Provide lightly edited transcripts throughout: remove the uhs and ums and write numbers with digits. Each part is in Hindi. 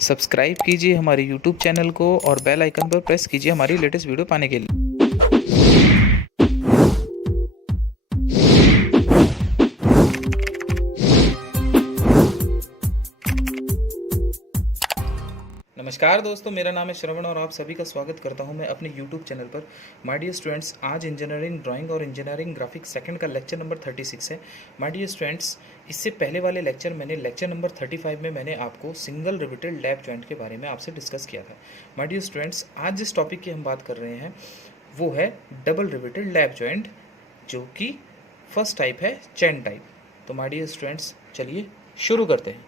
सब्सक्राइब कीजिए हमारे यूट्यूब चैनल को और बेल आइकन पर प्रेस कीजिए हमारी लेटेस्ट वीडियो पाने के लिए। नमस्कार दोस्तों, मेरा नाम है श्रवण और आप सभी का स्वागत करता हूं मैं अपने YouTube चैनल पर। माय डियर स्टूडेंट्स, आज इंजीनियरिंग ड्राइंग और इंजीनियरिंग ग्राफिक्स सेकंड का लेक्चर नंबर 36 है। माय डियर स्टूडेंट्स, इससे पहले वाले लेक्चर नंबर 35 में मैंने आपको सिंगल रिवेटेड लैप जॉइंट के बारे में आपसे डिस्कस किया था। माय डियर स्टूडेंट्स, आज जिस टॉपिक की हम बात कर रहे हैं वो है डबल रिवेटेड लैप जॉइंट, जो कि फर्स्ट टाइप है, चेन टाइप। तो माय डियर स्टूडेंट्स, चलिए शुरू करते हैं।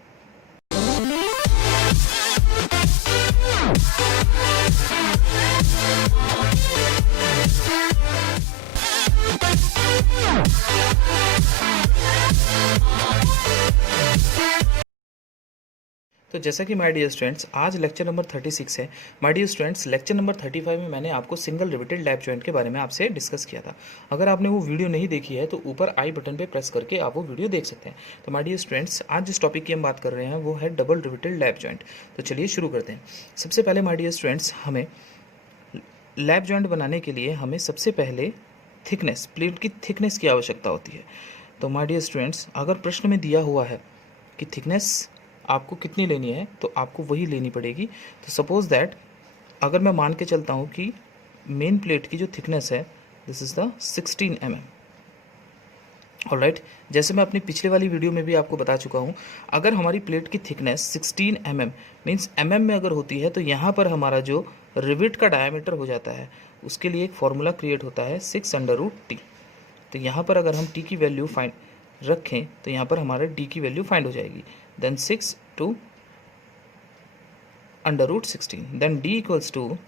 तो जैसा कि माय डियर स्टूडेंट्स, आज लेक्चर नंबर 36 है। My dear students, lecture number 35 में मैंने आपको सिंगल रिवेटेड लैप जॉइंट के बारे में आपसे डिस्कस किया था। अगर आपने वो वीडियो नहीं देखी है तो ऊपर आई बटन पे प्रेस करके आप वो वीडियो देख सकते हैं। तो माय डियर स्टूडेंट्स, आज जिस टॉपिक की हम बात कर रहे हैं वो है डबल रिवेटेड लैप जॉइंट। तो चलिए शुरू करते हैं। सबसे पहले माय डियर स्टूडेंट्स, हमें लैप जॉइंट बनाने के लिए हमें सबसे पहले थिकनेस, प्लेट की थिकनेस की आवश्यकता होती है। तो माय डियर स्टूडेंट्स, अगर प्रश्न में दिया हुआ है कि थिकनेस आपको कितनी लेनी है तो आपको वही लेनी पड़ेगी। तो सपोज दैट अगर मैं मान के चलता हूँ कि मेन प्लेट की जो थिकनेस है this is the 16 mm। Alright, जैसे मैं अपनी पिछले वाली वीडियो में भी आपको बता चुका हूँ, अगर हमारी प्लेट की थिकनेस 16 mm मीन्स mm में अगर होती है तो यहाँ पर हमारा जो रिविट का डायमीटर हो जाता है उसके लिए एक फॉर्मूला क्रिएट होता है 6√t। तो यहाँ पर अगर हम t की वैल्यू फाइंड रखें तो यहाँ पर हमारे d की वैल्यू फाइंड हो जाएगी। Then 6 to √16, then d equals to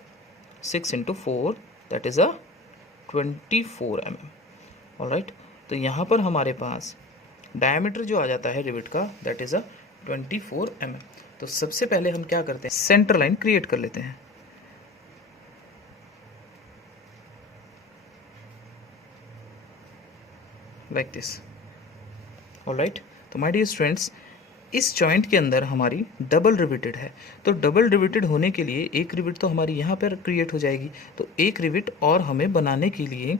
6 into 4, that is a 24 mm। Alright, तो यहाँ पर हमारे पास डायमीटर जो आ जाता है रिविट का दैट इज़ अ 24 mm। तो सबसे पहले हम क्या करते हैं, सेंटर लाइन क्रिएट कर लेते हैं लाइक दिस। ऑलराइट, तो माय डियर स्टूडेंट्स, इस जॉइंट के अंदर हमारी डबल रिविटेड है। तो डबल रिविटेड होने के लिए एक रिविट तो हमारी यहाँ पर क्रिएट हो जाएगी, तो एक रिविट और हमें बनाने के लिए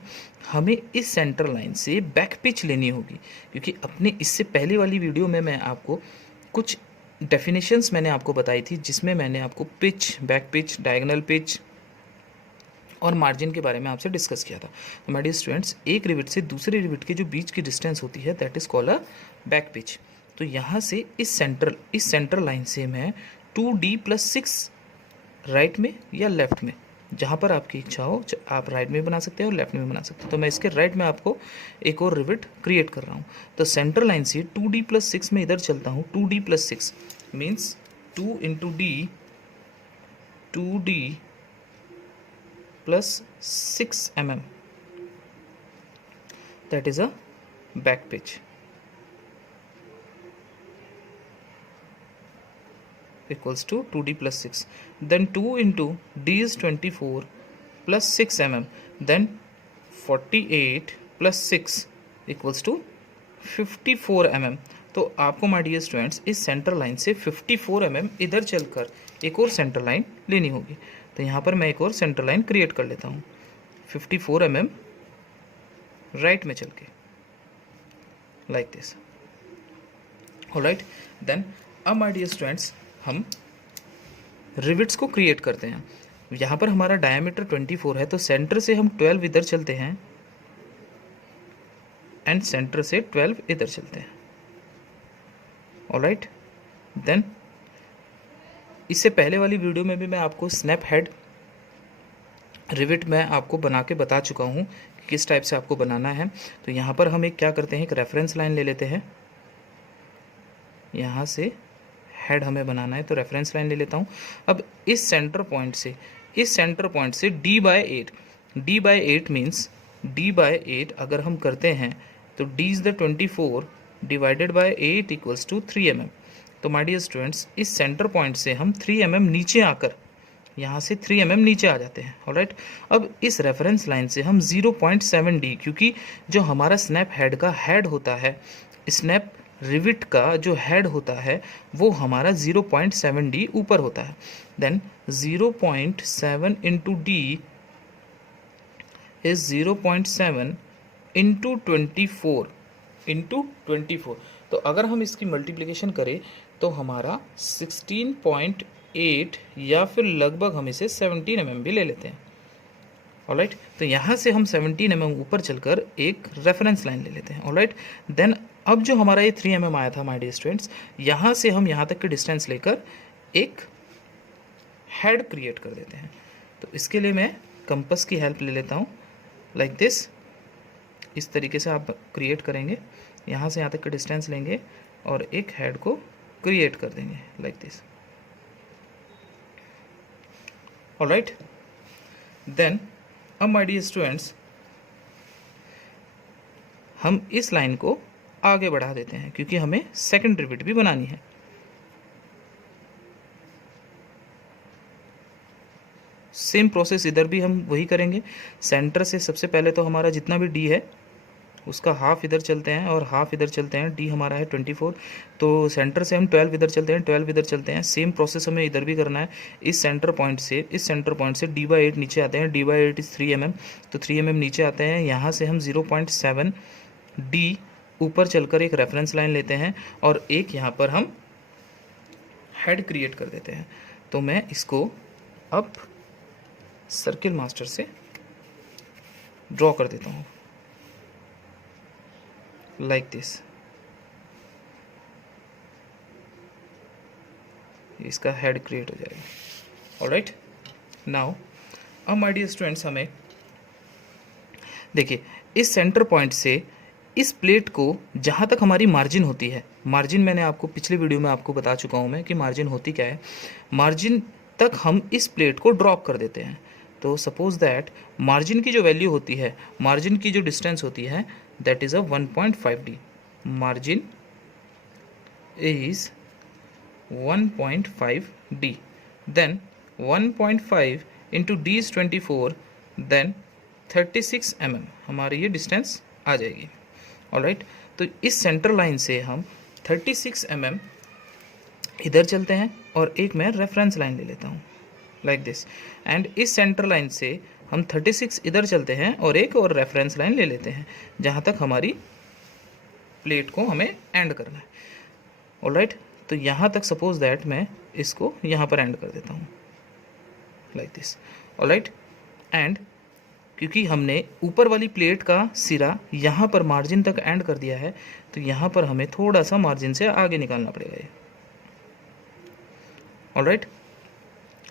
हमें इस सेंटर लाइन से बैक पिच लेनी होगी। क्योंकि अपने इससे पहले वाली वीडियो में मैं आपको कुछ डेफिनेशंस मैंने आपको बताई थी, जिसमें मैंने आपको pitch, back pitch, diagonal pitch और मार्जिन के बारे में आपसे डिस्कस किया था। तो माय डियर स्टूडेंट्स, एक रिविट से दूसरे रिविट के जो बीच की डिस्टेंस होती है that is called a back pitch. तो यहाँ से इस सेंटर लाइन से मैं 2d+6 राइट में या लेफ़्ट में, जहाँ पर आपकी इच्छा हो, आप राइट में बना सकते हैं और लेफ्ट में बना सकते हैं। तो मैं इसके राइट में आपको एक और रिविट क्रिएट कर रहा हूँ। तो सेंटर लाइन से 2d+6 में इधर चलता हूँ। 2d+6 means 2 into d, 2d+6 mm, that is a back pitch equals to 2d+6, then 2 into d is 24 plus 6 mm, then 48 plus 6 equals to 54 mm। तो आपको माय डियर स्टूडेंट्स इस सेंटर लाइन से 54 mm इधर चलकर एक और सेंटर लाइन लेनी होगी। तो यहाँ पर मैं एक और सेंटर लाइन क्रिएट कर लेता हूँ 54 mm राइट में चल के लाइक दिस। ऑलराइट, देन अब माय डियर स्टूडेंट्स हम रिविट्स को क्रिएट करते हैं। यहाँ पर हमारा डायमीटर 24 है, तो सेंटर से हम 12 इधर चलते हैं एंड सेंटर से 12 इधर चलते हैं। ऑलराइट, देन इससे पहले वाली वीडियो में भी मैं आपको स्नैप हेड रिविट मैं आपको बना के बता चुका हूँ कि किस टाइप से आपको बनाना है। तो यहाँ पर हम एक क्या करते हैं, एक रेफरेंस लाइन ले लेते हैं। यहाँ से हेड हमें बनाना है तो रेफरेंस लाइन ले लेता हूँ। अब इस सेंटर पॉइंट से d/8 मीन्स d/8 अगर हम करते हैं तो d is the 24 divided by 8 equals to 3 mm। तो माय डियर स्टूडेंट्स, इस सेंटर पॉइंट से हम 3 mm नीचे आकर यहाँ से 3 mm नीचे आ जाते हैं। ऑलराइट, अब इस रेफरेंस लाइन से हम 0.7d, क्योंकि जो हमारा स्नैप हेड का हेड होता है, स्नैप रिविट का जो हेड होता है वो हमारा 0.7d ऊपर होता है। Then 0.7 into D is 0.7 into 24 तो अगर हम इसकी मल्टीप्लिकेशन करें तो हमारा 16.8 या फिर लगभग हम इसे 17 mm भी ले लेते हैं। ऑलराइट, तो यहाँ से हम 17 mm ऊपर चलकर एक रेफरेंस लाइन ले लेते हैं। ऑलराइट, देन अब जो हमारा ये 3 mm आया था माय डियर स्टूडेंट्स, यहाँ से हम यहाँ तक की डिस्टेंस लेकर एक हेड क्रिएट कर देते हैं। तो इसके लिए मैं कंपास की हेल्प ले लेता हूँ, लाइक दिस। इस तरीके से आप क्रिएट करेंगे, यहाँ से यहाँ तक का डिस्टेंस लेंगे और एक हेड को क्रिएट कर देंगे लाइक दिस। ऑलराइट, देन अब माय डियर स्टूडेंट्स हम इस लाइन को आगे बढ़ा देते हैं क्योंकि हमें सेकंड रिविट भी बनानी है। सेम प्रोसेस इधर भी हम वही करेंगे। सेंटर से सबसे पहले तो हमारा जितना भी डी है उसका हाफ इधर चलते हैं और हाफ इधर चलते हैं। डी हमारा है 24, तो सेंटर से हम 12 इधर चलते हैं, 12 इधर चलते हैं। सेम प्रोसेस हमें इधर भी करना है। इस सेंटर पॉइंट से d/8 नीचे आते हैं। d/8 इज 3 mm, तो 3 mm नीचे आते हैं। यहाँ से हम 0.7 डी ऊपर चलकर एक रेफरेंस लाइन लेते हैं और एक यहाँ पर हम हेड क्रिएट कर देते हैं। तो मैं इसको अब सर्किल मास्टर से ड्रॉ कर देता हूँ लाइक दिस। इसका हेड क्रिएट हो जाएगा। ऑलराइट, नाउ अब माय डियर स्टूडेंट्स हमें देखिए इस सेंटर पॉइंट से इस प्लेट को जहाँ तक हमारी मार्जिन होती है, मार्जिन मैंने आपको पिछले वीडियो में आपको बता चुका हूँ मैं कि मार्जिन होती क्या है। मार्जिन तक हम इस प्लेट को ड्रॉप कर देते हैं। तो सपोज दैट मार्जिन की जो वैल्यू होती है, मार्जिन की जो डिस्टेंस होती है, that is a 1.5d। Margin is 1.5d। Then 1.5 into D is 24, then 36 mm हमारी ये डिस्टेंस आ जाएगी। ऑलराइट, तो इस सेंटर लाइन से हम 36 mm इधर चलते हैं और एक मैं रेफरेंस लाइन ले लेता हूँ लाइक दिस। एंड इस सेंटर लाइन से हम 36 इधर चलते हैं और एक और रेफरेंस लाइन ले लेते हैं जहाँ तक हमारी प्लेट को हमें एंड करना है। ऑलराइट, तो यहाँ तक सपोज दैट मैं इसको यहाँ पर एंड कर देता हूँ लाइक दिस। ऑलराइट, एंड क्योंकि हमने ऊपर वाली प्लेट का सिरा यहाँ पर मार्जिन तक एंड कर दिया है तो यहाँ पर हमें थोड़ा सा मार्जिन से आगे निकालना पड़ेगा ये। ऑलराइट,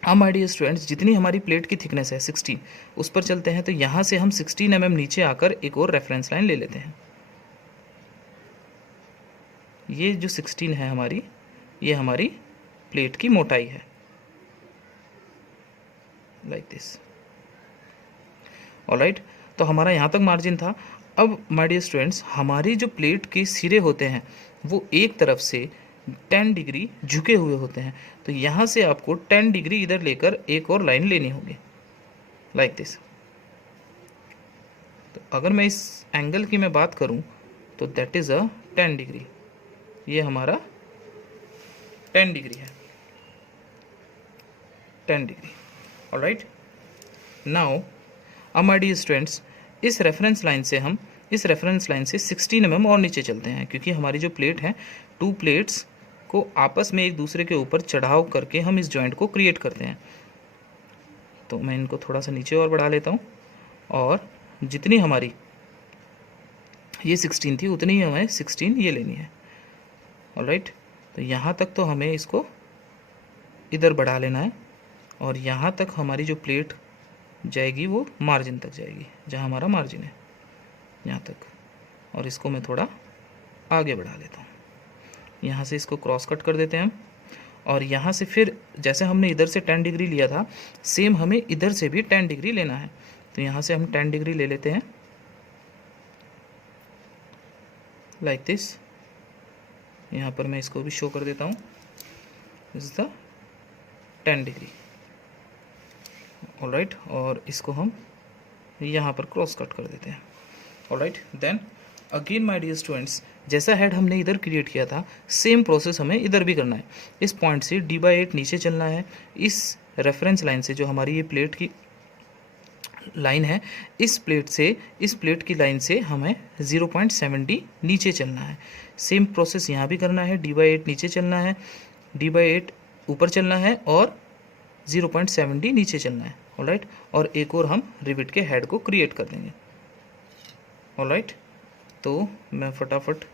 अब माय डियर स्टूडेंट्स जितनी हमारी प्लेट की थिकनेस है 16 उस पर चलते हैं। तो यहाँ से हम 16 mm नीचे आकर एक और रेफरेंस लाइन ले लेते हैं। ये जो 16 है हमारी, ये हमारी प्लेट की मोटाई है लाइक दिस। ऑलराइट, तो हमारा यहाँ तक मार्जिन था। अब माय डियर स्टूडेंट्स हमारी जो प्लेट के सिरे होते हैं वो एक तरफ से 10 डिग्री झुके हुए होते हैं। तो यहाँ से आपको 10 डिग्री इधर लेकर एक और लाइन लेनी होगी लाइक दिस। तो अगर मैं इस एंगल की मैं बात करूँ तो दैट इज़ अ 10 डिग्री। ये हमारा 10 डिग्री है, 10 डिग्री। ऑलराइट, नाउ अब माय डियर स्टूडेंट्स इस रेफरेंस लाइन से 16 mm और नीचे चलते हैं क्योंकि हमारी जो प्लेट है, 2 प्लेट्स को आपस में एक दूसरे के ऊपर चढ़ाव करके हम इस जॉइंट को क्रिएट करते हैं। तो मैं इनको थोड़ा सा नीचे और बढ़ा लेता हूँ और जितनी हमारी ये 16 थी उतनी ही हमें 16 ये लेनी है। ऑलराइट, तो यहाँ तक तो हमें इसको इधर बढ़ा लेना है और यहाँ तक हमारी जो प्लेट जाएगी वो मार्जिन तक जाएगी, जहाँ हमारा मार्जिन है यहाँ तक। और इसको मैं थोड़ा आगे बढ़ा लेता हूँ। यहाँ से इसको क्रॉस कट कर देते हैं हम और यहाँ से फिर जैसे हमने इधर से 10 डिग्री लिया था सेम हमें इधर से भी 10 डिग्री लेना है। तो यहाँ से हम 10 डिग्री ले लेते हैं लाइक दिस। यहाँ पर मैं इसको भी शो कर देता हूँ, this is the 10 degree. Alright, और इसको हम यहाँ पर क्रॉस कट कर देते हैं। Alright, then again my dear students, जैसा हेड हमने इधर क्रिएट किया था सेम प्रोसेस हमें इधर भी करना है। इस पॉइंट से d/8 नीचे चलना है। इस रेफरेंस लाइन से जो हमारी ये प्लेट की लाइन है, इस प्लेट की लाइन से हमें 0.70 नीचे चलना है। सेम प्रोसेस यहाँ भी करना है, d/8 नीचे चलना है, d/8 ऊपर चलना है और 0.70 नीचे चलना है। ऑलराइट, और एक और हम रिविट के हेड को क्रिएट कर देंगे। ऑलराइट, तो मैं फटाफट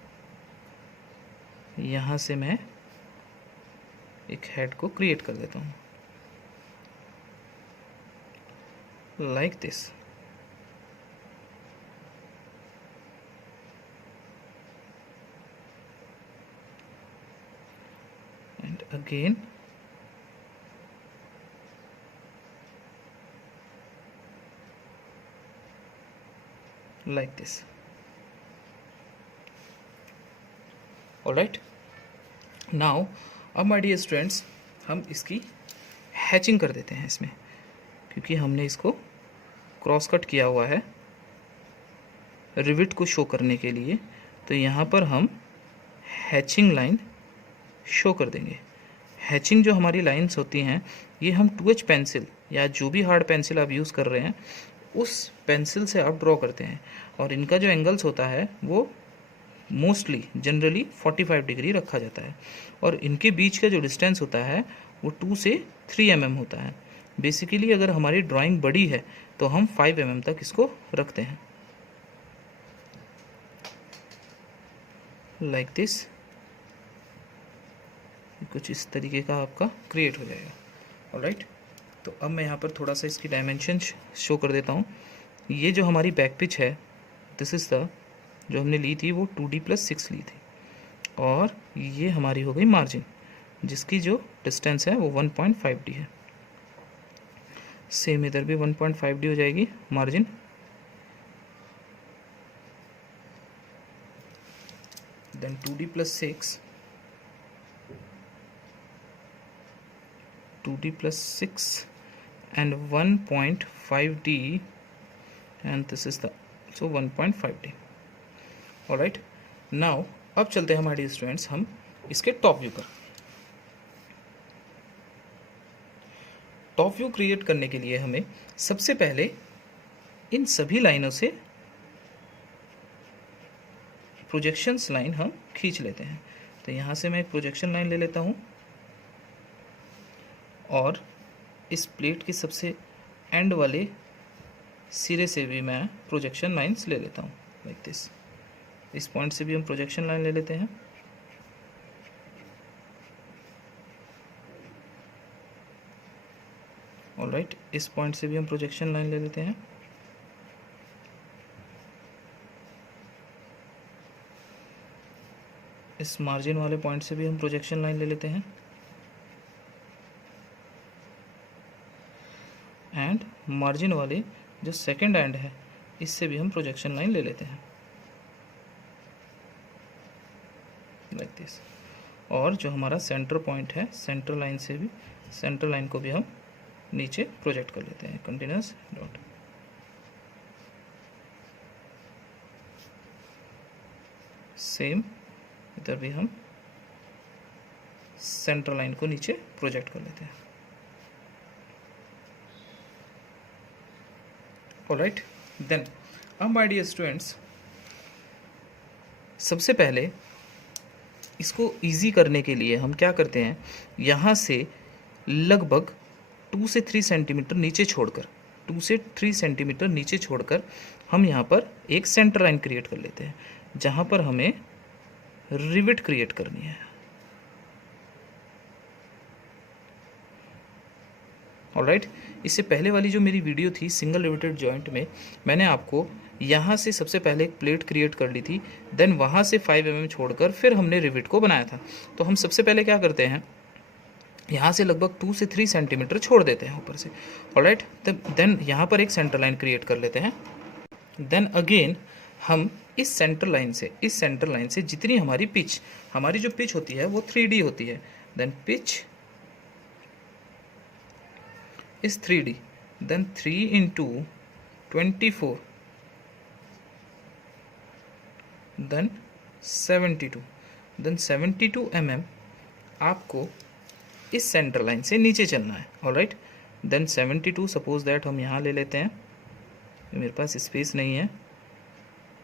यहाँ से मैं एक हेड को क्रिएट कर देता हूँ like this. And again like this. Alright, now अब माय डियर स्टूडेंट्स हम इसकी हैचिंग कर देते हैं इसमें, क्योंकि हमने इसको क्रॉस कट किया हुआ है रिविट को शो करने के लिए। तो यहाँ पर हम हैचिंग लाइन शो कर देंगे। हैचिंग जो हमारी लाइंस होती हैं ये हम 2H पेंसिल या जो भी हार्ड पेंसिल आप यूज़ कर रहे हैं उस पेंसिल से आप ड्रॉ करते हैं, और इनका जो एंगल्स होता है वो मोस्टली जनरली 45 डिग्री रखा जाता है, और इनके बीच का जो डिस्टेंस होता है वो 2 से 3 mm होता है। बेसिकली अगर हमारी ड्राइंग बड़ी है तो हम 5 mm तक इसको रखते हैं लाइक दिस। कुछ इस तरीके का आपका क्रिएट हो जाएगा। ऑलराइट, तो अब मैं यहाँ पर थोड़ा सा इसकी डायमेंशन शो कर देता हूँ। ये जो हमारी बैक पिच है, दिस इज़ द जो हमने ली थी वो 2D+6 ली थी, और ये हमारी हो गई मार्जिन जिसकी जो डिस्टेंस है वो 1.5D है। सेम इधर भी 1.5D हो जाएगी margin. Then 2D+6 and 1.5D, and this is the so 1.5D. Alright, now अब चलते हैं हमारे स्टूडेंट्स हम इसके टॉप व्यू पर। टॉप व्यू क्रिएट करने के लिए हमें सबसे पहले इन सभी लाइनों से प्रोजेक्शंस लाइन हम खींच लेते हैं। तो यहाँ से मैं एक प्रोजेक्शन लाइन ले लेता हूँ और इस प्लेट के सबसे एंड वाले सिरे से भी मैं प्रोजेक्शन लाइन्स ले लेता हूँ लाइक दिस। इस पॉइंट से भी हम प्रोजेक्शन लाइन ले लेते हैं। ऑलराइट, इस पॉइंट से भी हम प्रोजेक्शन लाइन ले लेते हैं। इस मार्जिन वाले पॉइंट से भी हम प्रोजेक्शन लाइन ले लेते हैं, एंड मार्जिन वाले जो सेकंड एंड है इससे भी हम प्रोजेक्शन लाइन ले लेते हैं लाइक दिस। और जो हमारा सेंटर पॉइंट है सेंटर लाइन से भी सेंटर लाइन को भी हम नीचे प्रोजेक्ट कर लेते हैं कंटिन्यूअस डॉट। सेम इधर भी हम सेंटर लाइन को नीचे प्रोजेक्ट कर लेते हैं। ऑलराइट, देन अब माय डियर स्टूडेंट्स सबसे पहले इसको इजी करने के लिए हम क्या करते हैं, यहाँ से लगभग 2 से 3 सेंटीमीटर नीचे छोड़कर 2 से 3 सेंटीमीटर नीचे छोड़कर हम यहाँ पर एक सेंटर लाइन क्रिएट कर लेते हैं जहाँ पर हमें रिविट क्रिएट करनी है। ऑलराइट, इससे पहले वाली जो मेरी वीडियो थी सिंगल रिवेटेड जॉइंट में मैंने आपको यहाँ से सबसे पहले एक प्लेट क्रिएट कर ली थी, देन वहाँ से 5 mm छोड़कर फिर हमने रिविट को बनाया था। तो हम सबसे पहले क्या करते हैं, यहाँ से लगभग 2 से 3 सेंटीमीटर छोड़ देते हैं ऊपर से। ऑलराइट, देन यहाँ पर एक सेंटर लाइन क्रिएट कर लेते हैं। देन अगेन हम इस सेंटर लाइन से जितनी हमारी जो पिच होती है वो 3D होती है। Then pitch is 3D, then 3 into 24 then 72, then 72 mm आपको इस सेंटर लाइन से नीचे चलना है। ऑलराइट, देन 72 सपोज दैट हम यहाँ ले लेते हैं, मेरे पास स्पेस नहीं है,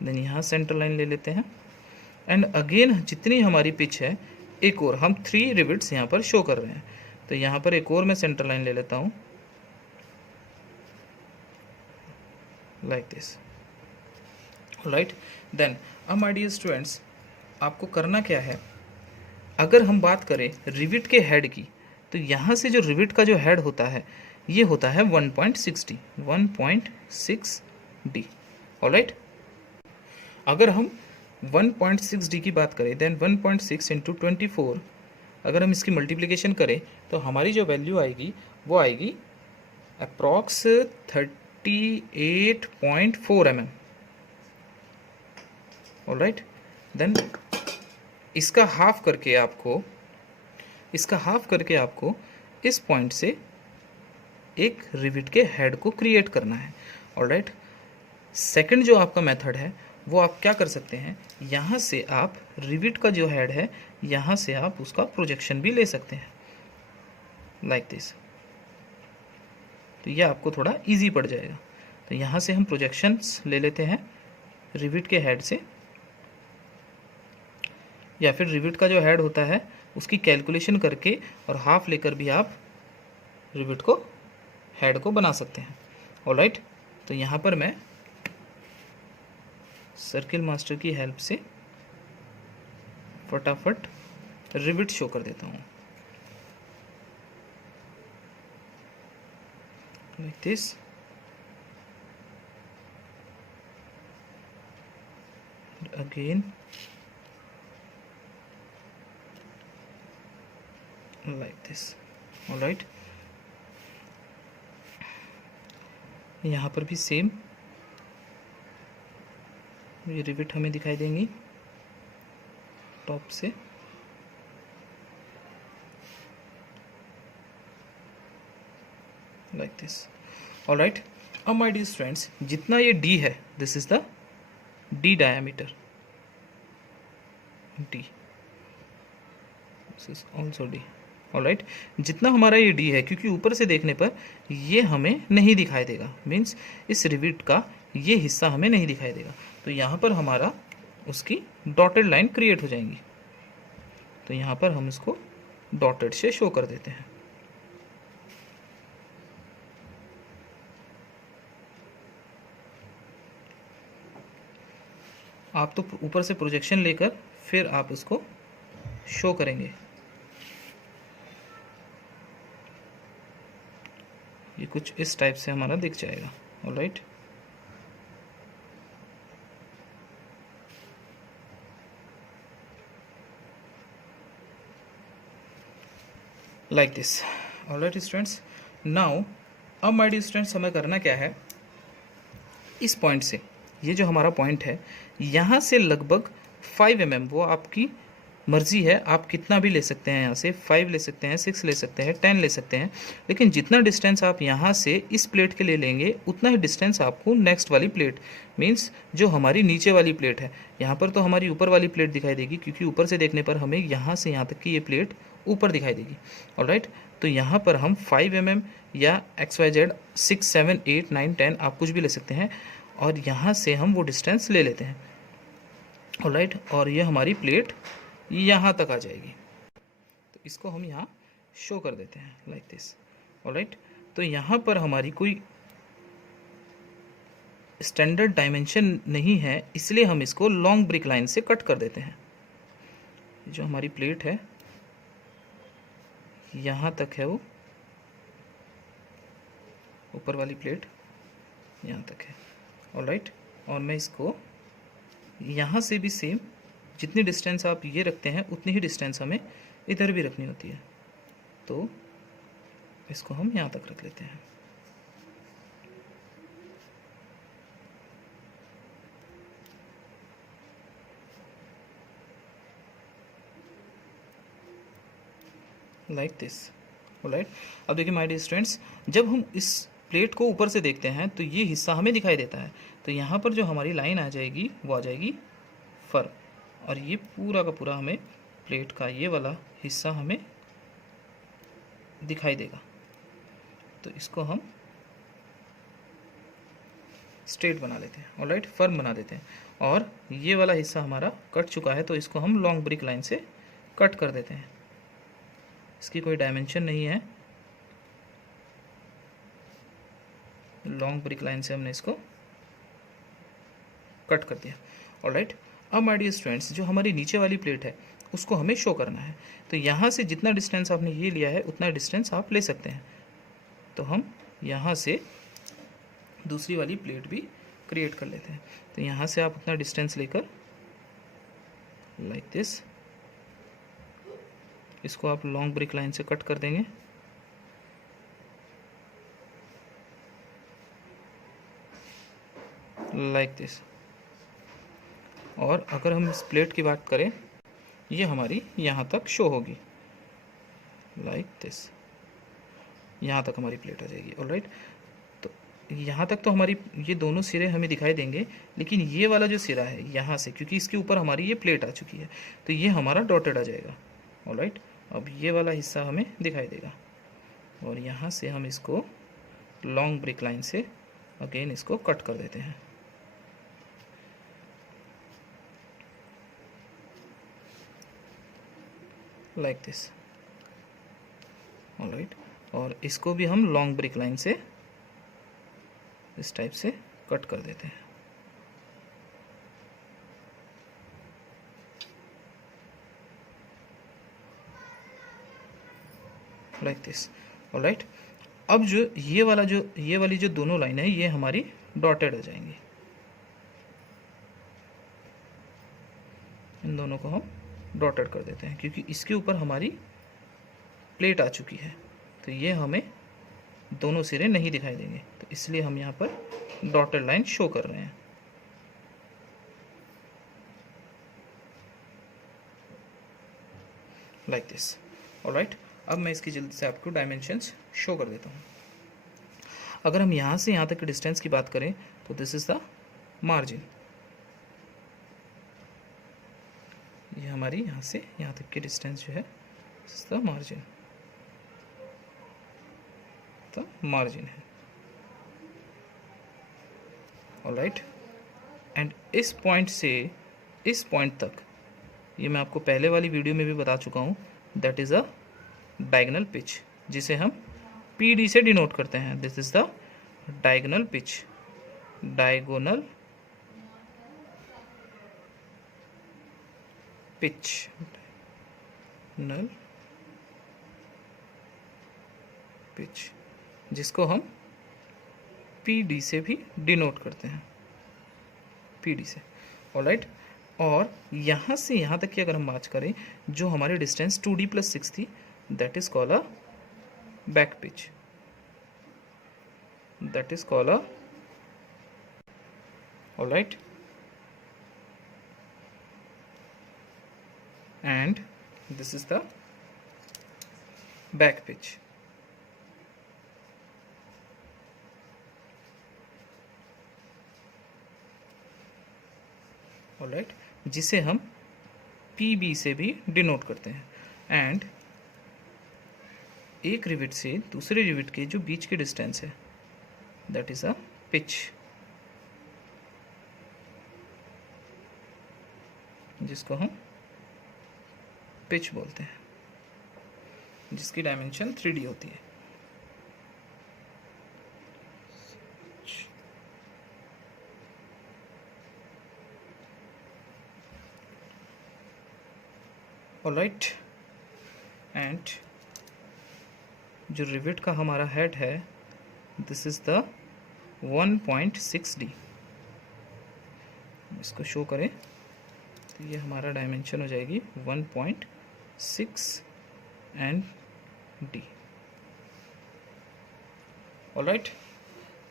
देन यहाँ सेंटर लाइन ले लेते हैं एंड अगेन जितनी हमारी पिच है एक और हम 3 रिविट्स यहाँ पर शो कर रहे हैं। तो यहाँ पर एक और मैं सेंटर लाइन ले लेता हूँ लाइक दिस। राइट, देन अब माय डियर स्टूडेंट्स आपको करना क्या है, अगर हम बात करें रिविट के हेड की, तो यहाँ से जो रिविट का जो हेड होता है ये होता है 1.6D, 1.6D। ऑलराइट, अगर हम 1.6D की बात करें देन 1.6 इंटू 24 अगर हम इसकी मल्टीप्लिकेशन करें तो हमारी जो वैल्यू आएगी वो आएगी अप्रॉक्स 38.4 mm। ऑलराइट, देन इसका हाफ करके आपको इस पॉइंट से एक रिविट के हेड को क्रिएट करना है। ऑलराइट, सेकंड जो आपका मेथड है वो आप क्या कर सकते हैं, यहाँ से आप रिविट का जो हेड है यहाँ से आप उसका प्रोजेक्शन भी ले सकते हैं लाइक दिस। तो यह आपको थोड़ा इजी पड़ जाएगा। तो यहाँ से हम प्रोजेक्शंस ले लेते हैं रिविट के हेड से, या फिर रिविट का जो हेड होता है उसकी कैलकुलेशन करके और हाफ लेकर भी आप रिविट को हेड को बना सकते हैं। ऑलराइट, तो यहाँ पर मैं सर्किल मास्टर की हेल्प से फटाफट रिविट शो कर देता हूँ like this. Again like this. Alright, यहाँ पर भी सेम ये रिविट हमें दिखाई देंगी टॉप से। Like this. ऑलराइट, अब माय डियर स्टूडेंट्स जितना ये D है this is the D diameter, D this is also D। Alright, जितना हमारा ये D है, क्योंकि ऊपर से देखने पर ये हमें नहीं दिखाई देगा, मीन्स इस रिविट का ये हिस्सा हमें नहीं दिखाई देगा, तो यहाँ पर हमारा उसकी डॉटेड लाइन क्रिएट हो जाएंगी। तो यहाँ पर हम इसको डॉटेड से शो कर देते हैं। आप तो ऊपर से प्रोजेक्शन लेकर फिर आप उसको शो करेंगे। ये कुछ इस टाइप से हमारा दिख जाएगा। Alright, like this. Alright students, now अब माय डियर स्टूडेंट्स हमें करना क्या है, इस पॉइंट से ये जो हमारा पॉइंट है यहाँ से लगभग 5 mm, वो आपकी मर्जी है, आप कितना भी ले सकते हैं, यहाँ से 5 ले सकते हैं, 6 ले सकते हैं, 10 ले सकते हैं, लेकिन जितना डिस्टेंस आप यहाँ से इस प्लेट के लिए लेंगे उतना ही डिस्टेंस आपको नेक्स्ट वाली प्लेट, मीन्स जो हमारी नीचे वाली प्लेट है, यहाँ पर तो हमारी ऊपर वाली प्लेट दिखाई देगी क्योंकि ऊपर से देखने पर हमें यहाँ से यहाँ तक की ये प्लेट ऊपर दिखाई देगी। ऑलराइट, तो यहाँ पर हम 5 mm या XYZ 6, 7, 8, 9, 10 आप कुछ भी ले सकते हैं और यहाँ से हम वो डिस्टेंस ले लेते हैं। ऑलराइट, और ये हमारी प्लेट यहाँ तक आ जाएगी, तो इसको हम यहाँ शो कर देते हैं लाइक दिस। ऑलराइट, तो यहाँ पर हमारी कोई स्टैंडर्ड डायमेंशन नहीं है, इसलिए हम इसको लॉन्ग ब्रिक लाइन से कट कर देते हैं। जो हमारी प्लेट है यहाँ तक है, वो ऊपर वाली प्लेट यहाँ तक है। ऑलराइट, और मैं इसको यहाँ से भी सेम जितनी डिस्टेंस आप ये रखते हैं उतनी ही डिस्टेंस हमें इधर भी रखनी होती है, तो इसको हम यहाँ तक रख लेते हैं। Like this. ऑलराइट, अब देखिए माय डियर स्टूडेंट्स, जब हम इस प्लेट को ऊपर से देखते हैं तो ये हिस्सा हमें दिखाई देता है, तो यहाँ पर जो हमारी लाइन आ जाएगी वो आ जाएगी फर। और ये पूरा का पूरा हमें प्लेट का ये वाला हिस्सा हमें दिखाई देगा। तो इसको हम स्ट्रेट बना लेते हैं, ऑलराइट, फर्म बना देते हैं। और ये वाला हिस्सा हमारा कट चुका है, तो इसको हम लॉन्ग ब्रिक लाइन से कट कर देते हैं। इसकी कोई डायमेंशन नहीं है, लॉन्ग ब्रिक लाइन से हमने इसको कट कर दिया, ऑलराइट। अब माय डियर स्टूडेंट्स, जो हमारी नीचे वाली प्लेट है उसको हमें शो करना है। तो यहाँ से जितना डिस्टेंस आपने ये लिया है उतना डिस्टेंस आप ले सकते हैं। तो हम यहाँ से दूसरी वाली प्लेट भी क्रिएट कर लेते हैं। तो यहाँ से आप उतना डिस्टेंस लेकर लाइक दिस, इसको आप लॉन्ग ब्रिक लाइन से कट कर देंगे। Like this. और अगर हम इस प्लेट की बात करें, ये हमारी यहाँ तक शो होगी, लाइक दिस, यहाँ तक हमारी प्लेट आ जाएगी, ऑलराइट। तो यहाँ तक तो हमारी ये दोनों सिरे हमें दिखाई देंगे, लेकिन ये वाला जो सिरा है यहाँ से, क्योंकि इसके ऊपर हमारी ये प्लेट आ चुकी है, तो ये हमारा डॉटेड आ जाएगा, ऑलराइट। अब ये वाला हिस्सा हमें दिखाई देगा, और यहाँ से हम इसको लॉन्ग ब्रिक लाइन से अगेन इसको कट कर देते हैं, लाइक दिस, ऑलराइट। और इसको भी हम लॉन्ग ब्रिक लाइन से इस टाइप से कट कर देते हैं, लाइक दिस, ऑलराइट। अब जो ये वाली जो दोनों लाइन है ये हमारी डॉटेड हो जाएंगी। इन दोनों को हम डॉटेड कर देते हैं, क्योंकि इसके ऊपर हमारी प्लेट आ चुकी है, तो ये हमें दोनों सिरे नहीं दिखाई देंगे, तो इसलिए हम यहाँ पर डॉटेड लाइन शो कर रहे हैं, लाइक दिस, ऑलराइट। अब मैं इसकी जल्दी से आपको डायमेंशंस शो कर देता हूँ। अगर हम यहाँ से यहाँ तक के डिस्टेंस की बात करें तो दिस इज़ द मार्जिन, ये हमारी यहाँ से यहाँ तक की डिस्टेंस जो है दिस इज द मार्जिन, तो मार्जिन है, ऑलराइट। एंड इस पॉइंट से इस पॉइंट तक, ये मैं आपको पहले वाली वीडियो में भी बता चुका हूँ, that is a diagonal pitch, जिसे हम PD से डिनोट करते हैं। This is the diagonal pitch, diagonal pitch, diagonal pitch, जिसको हम PD से भी डिनोट करते हैं, PD से, ऑलराइट। और यहाँ से यहाँ तक की अगर हम बात करें, जो हमारी डिस्टेंस 2D + 6 थी, that is called a back pitch, that is called a, all right, and this is the back pitch, all right, जिसे हम PB से भी डिनोट करते हैं। एंड एक रिविट से दूसरे रिविट के जो बीच की डिस्टेंस है, that is a pitch, जिसको हम पिच बोलते हैं, जिसकी डायमेंशन 3D होती है, ऑलराइट। एंड जो रिविट का हमारा हेड है, दिस इज द 1.6D, इसको शो करें तो ये हमारा डायमेंशन हो जाएगी 1.6 एंड D, ऑलराइट।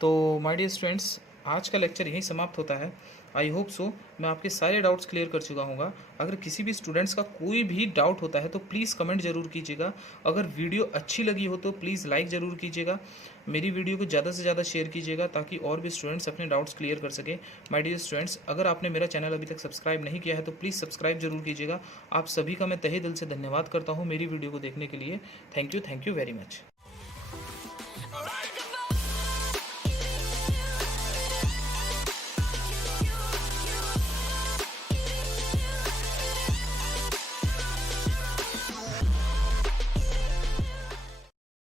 तो माय डियर स्टूडेंट्स, आज का लेक्चर यहीं समाप्त होता है। आई होप सो मैं आपके सारे डाउट्स क्लियर कर चुका हूँगा। अगर किसी भी स्टूडेंट्स का कोई भी डाउट होता है तो प्लीज़ कमेंट ज़रूर कीजिएगा। अगर वीडियो अच्छी लगी हो तो प्लीज़ लाइक ज़रूर कीजिएगा। मेरी वीडियो को ज़्यादा से ज़्यादा शेयर कीजिएगा ताकि और भी स्टूडेंट्स अपने डाउट्स क्लियर कर सकें। माय डियर स्टूडेंट्स, अगर आपने मेरा चैनल अभी तक सब्सक्राइब नहीं किया है तो प्लीज़ सब्सक्राइब ज़रूर कीजिएगा। आप सभी का मैं तहे दिल से धन्यवाद करता हूँ मेरी वीडियो को देखने के लिए। Thank you very much.